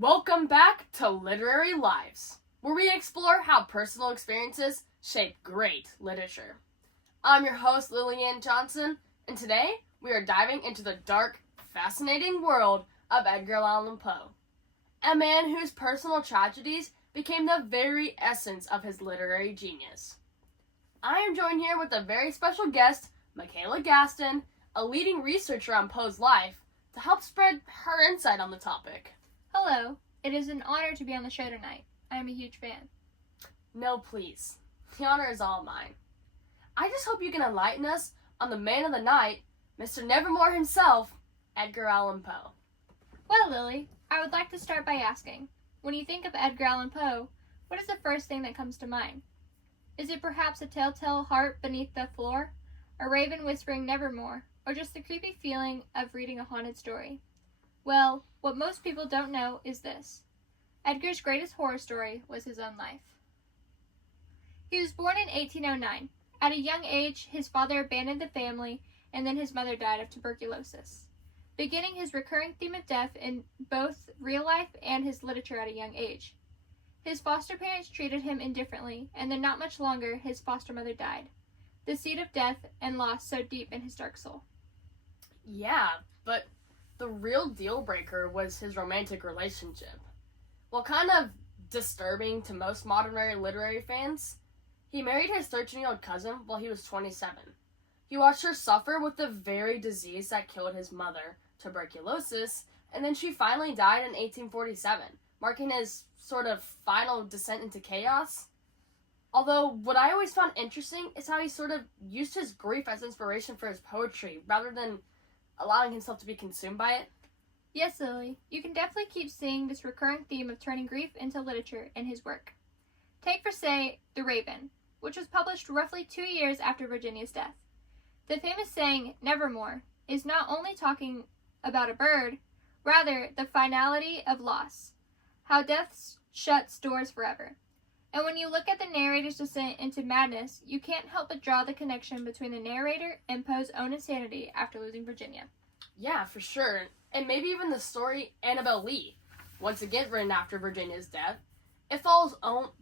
Welcome back to Literary Lives, where we explore how personal experiences shape great literature. I'm your host, Lilly-Ann Johnson, and today we are diving into the dark, fascinating world of Edgar Allan Poe, a man whose personal tragedies became the very essence of his literary genius. I am joined here with a very special guest, Michaela Gaston, a leading researcher on Poe's life, to help spread her insight on the topic. Hello, it is an honor to be on the show tonight. I am a huge fan. No, please. The honor is all mine. I just hope you can enlighten us on the man of the night, Mr. Nevermore himself, Edgar Allan Poe. Well, Lily, I would like to start by asking, when you think of Edgar Allan Poe, what is the first thing that comes to mind? Is it perhaps a telltale heart beneath the floor, a raven whispering nevermore, or just the creepy feeling of reading a haunted story? Well, what most people don't know is this. Edgar's greatest horror story was his own life. He was born in 1809. At a young age, his father abandoned the family, and then his mother died of tuberculosis, beginning his recurring theme of death in both real life and his literature at a young age. His foster parents treated him indifferently, and then not much longer, his foster mother died, the seed of death and loss so deep in his dark soul. Yeah, but the real deal breaker was his romantic relationship. While kind of disturbing to most modern literary fans, he married his 13-year-old cousin while he was 27. He watched her suffer with the very disease that killed his mother, tuberculosis, and then she finally died in 1847, marking his sort of final descent into chaos. Although, what I always found interesting is how he sort of used his grief as inspiration for his poetry, rather than allowing himself to be consumed by it. Yes, Lily, you can definitely keep seeing this recurring theme of turning grief into literature in his work. Take, for say, The Raven, which was published roughly 2 years after Virginia's death. The famous saying, nevermore, is not only talking about a bird, rather the finality of loss, how death shuts doors forever. And when you look at the narrator's descent into madness, you can't help but draw the connection between the narrator and Poe's own insanity after losing Virginia. Yeah, for sure. And maybe even the story Annabel Lee, once again written after Virginia's death, it follows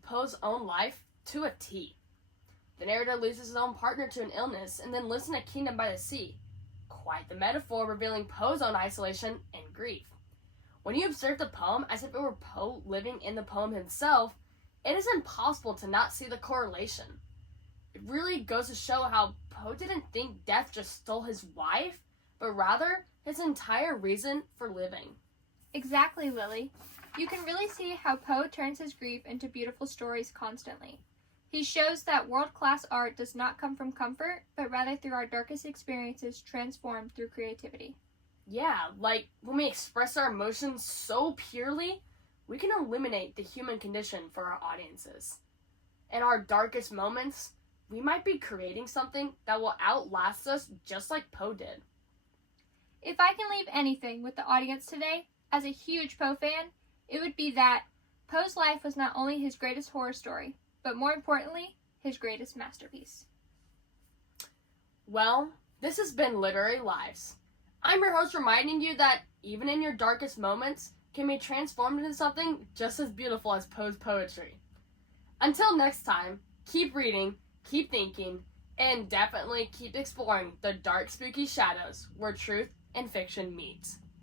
Poe's own life to a T. The narrator loses his own partner to an illness and then lives in a kingdom by the sea. Quite the metaphor revealing Poe's own isolation and grief. When you observe the poem as if it were Poe living in the poem himself, it is impossible to not see the correlation. It really goes to show how Poe didn't think death just stole his wife, but rather his entire reason for living. Exactly, Lily. You can really see how Poe turns his grief into beautiful stories constantly. He shows that world-class art does not come from comfort, but rather through our darkest experiences transformed through creativity. Yeah, like when we express our emotions so purely, we can eliminate the human condition for our audiences. In our darkest moments, we might be creating something that will outlast us just like Poe did. If I can leave anything with the audience today, as a huge Poe fan, it would be that Poe's life was not only his greatest horror story, but more importantly, his greatest masterpiece. Well, this has been Literary Lives. I'm your host reminding you that even in your darkest moments can be transformed into something just as beautiful as Poe's poetry. Until next time, keep reading, keep thinking, and definitely keep exploring the dark, spooky shadows where truth and fiction meet.